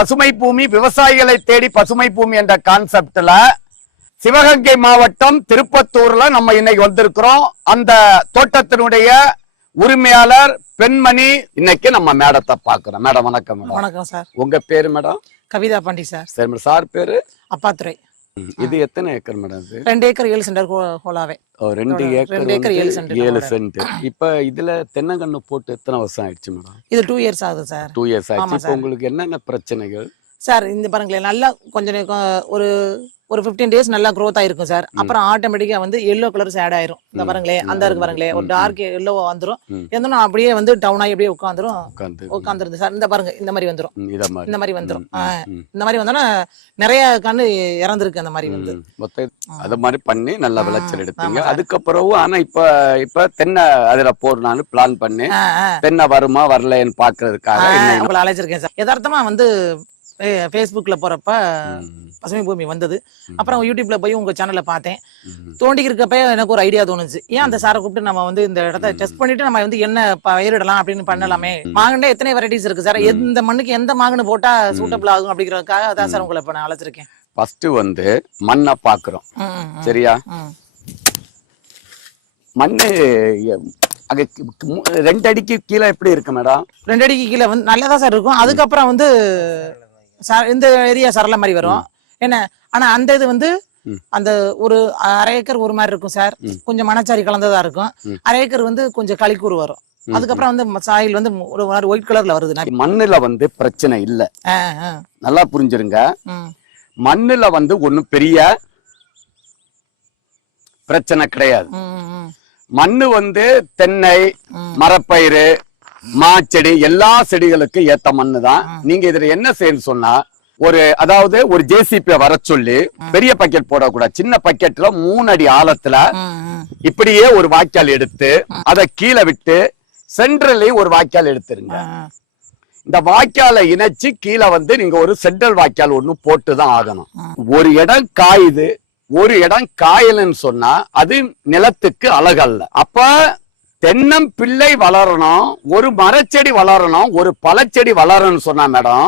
பசுமை பூமி விவசாயிகளை தேடி பசுமை பூமி என்ற கான்செப்ட்ல சிவகங்கை மாவட்டம் திருப்பத்தூர்ல நம்ம இன்னைக்கு வந்திருக்கிறோம். அந்த தோட்டத்தினுடைய உரிமையாளர் பெண்மணி இன்னைக்கு நம்ம மேடத்தை பாக்குறோம். மேடம் வணக்கம். வணக்கம் சார். உங்க பேரு மேடம்? கவிதா பாண்டி சார். சரி, சார் பேரு? அப்பாத்துரை. இது எத்தனை ஏக்கர் மேடம்? 2 ஏக்கர் 7 சென்டர் ஹோலாவே. 2 ஏக்கர் 7 சென்ட். இப்ப இதுல தென்னங்கன்னு போட்டு எத்தனை வருஷம் ஆயிடுச்சு மேடம்? இது 2 இயர்ஸ் ஆகுது சார். 2 இயர்ஸ் ஆயிடுச்சு. இப்ப உங்களுக்கு என்னென்ன பிரச்சனைகள் சார்? இந்த பாருங்களேன், நல்லா கொஞ்சம் ஒரு 15 டேஸ் நல்லா க்ரோத் ஆயிருக்கும் சார். அப்புறம் ஆட்டோமேட்டிக்கா வந்து எல்லோ கலர்ஸ் ஆட் ஆயிரும். இந்த பாருங்களேன், அந்த இருக்கு பாருங்களேன், ஒரு டார்க் எல்லோ வந்துரும். எந்தனா அப்படியே வந்து டவுன் ஆகி அப்படியே உட்காந்துருந்து சார். இந்த பாருங்க, இந்த மாதிரி வந்துரும். இந்த மாதிரி வந்துரும். இந்த மாதிரி வந்தோன்னா நிறைய கண்ணு இறந்துருக்கு. அந்த மாதிரி வந்து அது மாதிரி பண்ணி நல்ல விளைச்சல் எடுத்தீங்க. அதுக்கப்புறம் ஆனா இப்ப தென்னை அதுல போறனாலும் பிளான் பண்ணி தென்னை வருமா வரலன்னு பாக்குறதுக்காக உங்களை அழைச்சிருக்கேன் சார். யதார்த்தமா வந்து ஃபேஸ்புக்ல போறப்ப பசுமை பூமி வந்தது. அப்புறம் யூடியூப்ல போய் உங்க சேனல்ல பார்த்தேன். தோண்டி இருக்கப்ப எனக்கு ஒரு ஐடியா தோணுச்சு, ஏன் அந்த சாரை கூப்பிட்டு நம்ம வந்து இந்த இடத்த டெஸ்ட் பண்ணிட்டு நம்ம வந்து என்ன பயிரிடலாம் அப்படின்னு பண்ணலாமே. மாங்கன்ல எத்தனை வெரைட்டிஸ் இருக்கு சார், எந்த மண்ணுக்கு எந்த மாங்கன்னு போட்டா சூட்டபிள் ஆகும் அப்படிங்கறதுக்காக அதான் சார் உங்களை இப்ப நான் அழைச்சிருக்கேன். ஃபர்ஸ்ட் வந்து மண்ணை பாக்குறோம். சரியா? மண்ணு 2 அடிக்கு கீழே எப்படி இருக்கு மேடம்? 2 அடிக்கு கீழே வந்து நல்லதா சார் இருக்கும். அதுக்கப்புறம் வந்து இந்த ஏரியா சரள மாதிரி வரும் என்ன. ஆனா அந்த இது வந்து அந்த ஒரு 1/2 ஏக்கர் ஒரு மாதிரி இருக்கும் சார். கொஞ்சம் மணச்சாரி கலந்ததா இருக்கும். 1/2 ஏக்கர் வந்து கொஞ்சம் களிக்கூறு வரும். அதுக்கப்புறம் வந்து சாயில் வந்து ஒரு ஒயிட் கலர்ல வருது. மண்ணுல வந்து பிரச்சனை இல்ல, நல்லா புரிஞ்சிருங்க. மண்ணுல வந்து ஒண்ணும் பெரிய பிரச்சனை கிடையாது. மண்ணு வந்து தென்னை, மரப்பயிறு, மாச்செடி எல்லா செடிகளுக்கும் ஏத்த மண்ணு தான். நீங்க இதுல என்ன செய்யணும் சொன்னா, அதாவது ஒரு ஜேசிபி வர சொல்லி பெரிய பக்கெட் போடக்கூடாது. சின்ன பக்கெட்ல 3 அடி ஆழத்துல இப்படியே ஒரு வாய்க்கால் எடுத்து அதை கீழே விட்டு சென்ட்ரலையும் ஒரு வாய்க்கால் எடுத்துருங்க. இந்த வாய்க்காலை இணைச்சு கீழே வந்து நீங்க ஒரு சென்ட்ரல் வாய்க்கால் ஒண்ணு போட்டுதான் ஆகணும். ஒரு இடம் காயுது, ஒரு இடம் காயலன்னு சொன்னா அது நிலத்துக்கு அழகல்ல. அப்ப தென்னம் பிள்ளை வளரணும், ஒரு மரச்செடி வளரணும், ஒரு பழச்செடி வளரணும்னு சொன்னா மேடம்,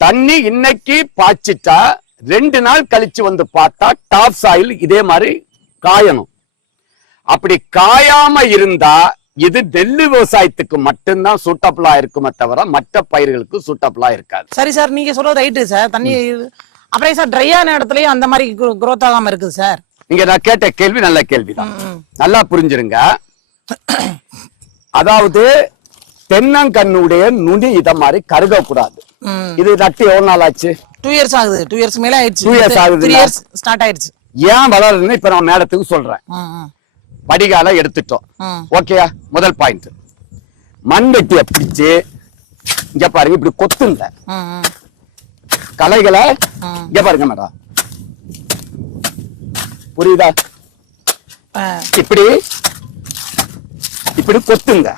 தண்ணி இன்னைக்கு பாய்ச்சிட்டா 2 நாள் கழிச்சு வந்து பார்த்தா டாப் சாயில் இதே மாதிரி காயணும். அப்படி காயாம இருந்தா இது நெல்லு விவசாயத்துக்கு மட்டும்தான் சூட்டபிளா இருக்குமே தவிர மற்ற பயிர்களுக்கு சூட்டபிளா இருக்காது. சரி சார், நீங்க சொல்றது ரைட்டு சார். தண்ணி அப்புறம் சார் ட்ரையான இடத்துலயும் அந்த மாதிரி குரோத் ஆகாம இருக்குது சார். இங்க நான் கேட்ட கேள்வி நல்ல கேள்விதான், நல்லா புரிஞ்சிருங்க. அதாவது தென்னங்கண்ணுடைய நுனி இத மாதிரி கருக கூடாது. இது நட்டு எவ்வளவு நாள் ஆச்சு? 2 இயர்ஸ் ஆகுது. 2 இயர்ஸ் மேல ஆயிடுச்சு. 2 இயர்ஸ் ஆகுது. 3 இயர்ஸ் ஸ்டார்ட் ஆயிடுச்சு. ஏன் வளருதுன்னு இப்ப நான் மேடத்துக்கு சொல்றேன். வடிகால எடுத்துட்டோம். ஓகேயா? முதல் பாயிண்ட், மண் வெட்டிய பிடிச்சு இங்க பாருங்க, இப்படி கொத்துங்க கலைகளை. இங்க பாருங்க மேடம், புரியுதா? இப்படி இப்படி கொத்துங்க.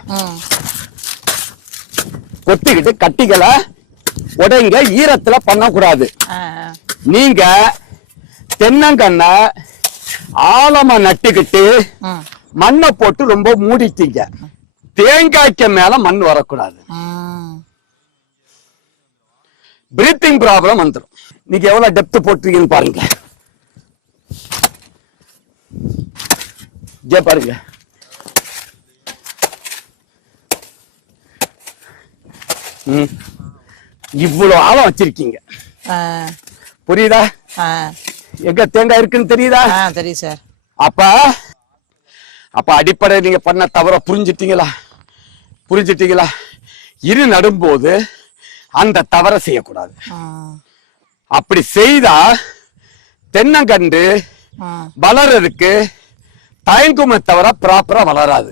கொத்திக்கிட்டு கட்டிகளை உடைங்க, ஈரத்துல பண்ணக்கூடாது. நீங்க தென்னங்கண்ண ஆழமா நட்டுக்கிட்டு மண்ணை போட்டு ரொம்ப மூடிட்டீங்க. தேங்காய்க்கு மேல மண் வரக்கூடாது, பிரீத்திங் ப்ராப்ளம் வந்துடும். நீங்க எவ்வளவு டெப்த் போட்டுருக்கீங்கன்னு பாருங்க. பாருங்க, இவ்வளவு ஆழம் வச்சிருக்கீங்க. புரியுதா? எங்க தேங்காய் இருக்குன்னு தெரியுதா? தெரியும் சார். அப்ப அடிப்படை நீங்க பண்ண தவற புரிஞ்சிட்டீங்களா? இரு நடும்போது அந்த தவற செய்யக்கூடாது. அப்படி செய்தா தென்னங்கண்டு வளர்றதுக்கு தயங்குமே தவிர ப்ராப்பரா வளராது.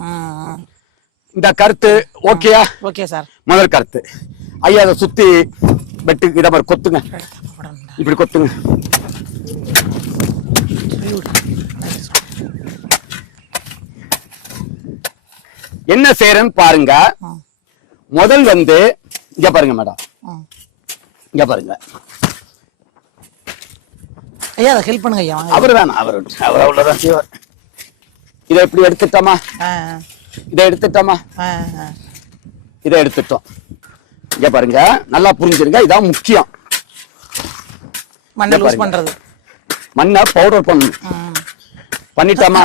இந்த கருத்து ஓகேயா? Okay sir. முதல் கருத்து. ஐயா, அதை சுத்தி வெட்டு, இத மாதிரி கொத்துங்க, இப்படி கொத்துங்க. என்ன செய்யறேன்னு பாருங்க. முதல் வந்து இங்க பாருங்க மேடம், இங்க பாருங்க ஐயா, அதை ஹெல்ப் பண்ணுங்க ஐயா. அவர் வேணாம், அவர் அவ்வளவுதான் செய்வார். இதை எப்படி எடுத்துட்டோமா? இதை எடுத்துட்டோமா? இதை எடுத்துட்டோம். இங்க பாருங்க, நல்லா புரிஞ்சிருங்க, இதான் முக்கியம். மண்ணை லூஸ் பண்றது. மண்ணை பவுடர் பண்ணணும். பண்ணிட்டாமா?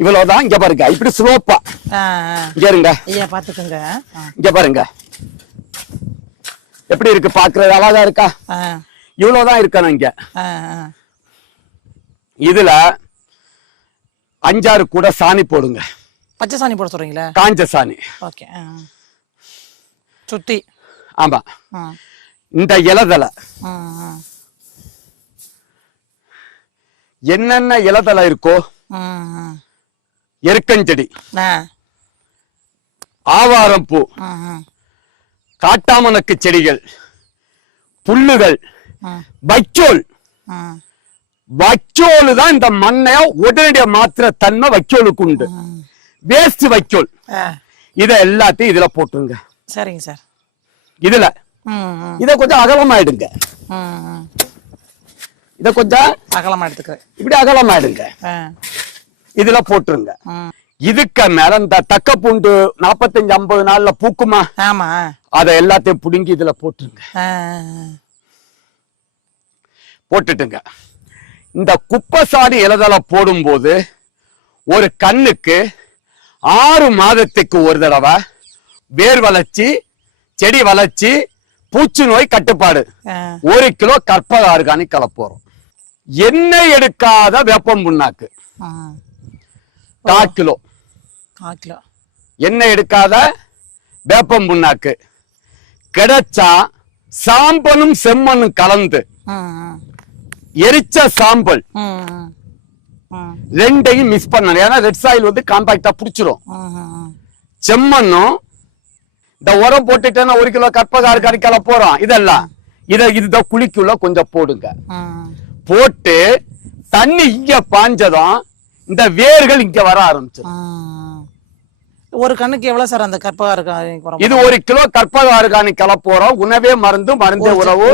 இவ்வளவுதான். இங்க பாருங்க, இப்படி ஸ்லோப்பா இங்க இருங்க. ஐயா பாத்துக்கோங்க. இங்க பாருங்க எப்படி இருக்கு, பாக்குறது அழகா இருக்கா? இவ்வளவுதான் இருக்கணும். இங்க இதுல 5-6 கூட சாணி போடுங்க. பச்சை சாணி போட சொல்றீங்களா? காஞ்ச சாணி. ஓகே. சுத்தி. ஆமா. இந்த இலதலை என்னென்ன இலதலை இருக்கோ, எருக்கஞ்செடி, ஆவாரம் பூ, காட்டாமணக்கு செடிகள், புல்லுகள், வைக்கோல். வைக்கோல் தான் இந்த மண்ணைய உடனடியா மாத்திர தன்மை வைக்கோலுக்கு உண்டு. வேஸ்ட் வைக்கோல் இத எல்லாத்தையும் இதுல போட்டுருங்க. சரிங்க சார். இதுல இத கொஞ்சம் அகலமாயிடுங்க. இத கொஞ்சம் அகலமா எடுத்துக்கிறேன். இப்படி அகலமாயிடுங்க. இதுல போட்டுருங்க. இதுக்கு மேல இந்த தக்க பூண்டு 45-50 நாள்ல பூக்குமா? ஆமா. அத எல்லாத்தையும் புடுங்கி இதுல போட்டுருங்க. போட்டுட்டுங்க. இந்த குப்பைசாடி இலதலை போடும்போது ஒரு கண்ணுக்கு 6 மாதத்துக்கு ஒரு தடவை வேர் வளர்ச்சி, செடி வளர்ச்சி, பூச்சி நோய் கட்டுப்பாடு 1 கிலோ கற்பக ஆர்கானிக் கலப்போறோம். எண்ணெய் எடுக்காத வேப்பம் புண்ணாக்கு 1/4 கிலோ. எண்ணெய் எடுக்காத வேப்பம் புண்ணாக்கு கிடைச்சா சாம்பலும் செம்மண்ணும் கலந்து எரிச்ச சாம்பல் ரெண்டையும் மிக்ஸ் பண்ணணும். ஏன்னா ரெட் சாயில் வந்து காம்பாக்டா புடிச்சிரும். செம்மண்ணும் இந்த உரம் போட்டுட்டேன்னா 1 கிலோ கற்பக ஆர்கானிக் கலப்போறோம். இதெல்லாம் இத குழிக்குள்ள கொஞ்சம் போடுங்க. போட்டு தண்ணி இங்க பாஞ்சதும் இந்த வேர்கள் இங்க வர ஆரம்பிச்சிடும். ஒரு கண்ணுக்கு எவ்வளவு சார் அந்த கற்பக ஆர்கானிக்? இது 1 கிலோ கற்பக ஆர்கானிக் கலப்போறோம். உணவே மருந்து, மருந்தே உணவு.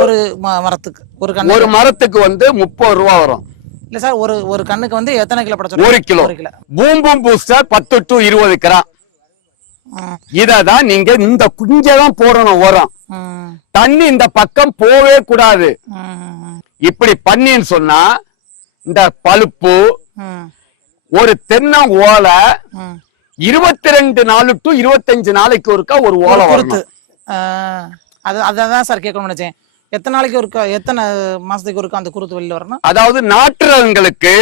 ஒரு மரத்துக்கு வந்து 30 ரூபா வரும். இல்ல சார், ஒரு கண்ணுக்கு வந்து எத்தனை கிலோ போட சொல்றீங்க? 1 கிலோ. பூம்பும் பூஸ்டர் 10 to 20 கிராம். இததான் நீங்க இந்த குஞ்சதான் போடணும் உரம். தண்ணி இந்த பக்கம் போவே கூடாது. இப்படி பண்ணின்னு சொன்னா இந்த பழுப்பு ஒரு தென்னை ஓலை 22 நாள் to 25 நாளைக்கு ஒருக்கா ஒரு ஓலை வரணும். அதான் சார் கேட்கணும்னு நினைச்சேன். எத்தனை நாளைக்கு ஒருக்கா, எத்தனை மாசத்துக்கு ஒருக்கா அந்த குருத்து வெளியில வரணும்? அதாவது நாட்டுறவங்களுக்கு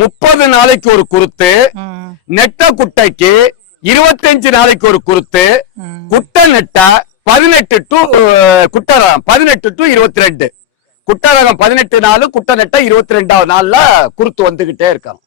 30 நாளைக்கு ஒரு குருத்து, நெட்ட குட்டைக்கு 25 நாளைக்கு ஒரு குருத்து, குட்டை நெட்டா 18 to குட்டரகம் 18 to 22. குட்டரகம் 18 நாள், குட்டை நெட்டா 22வது நாள்ல குருத்து வந்துகிட்டே இருக்கான்.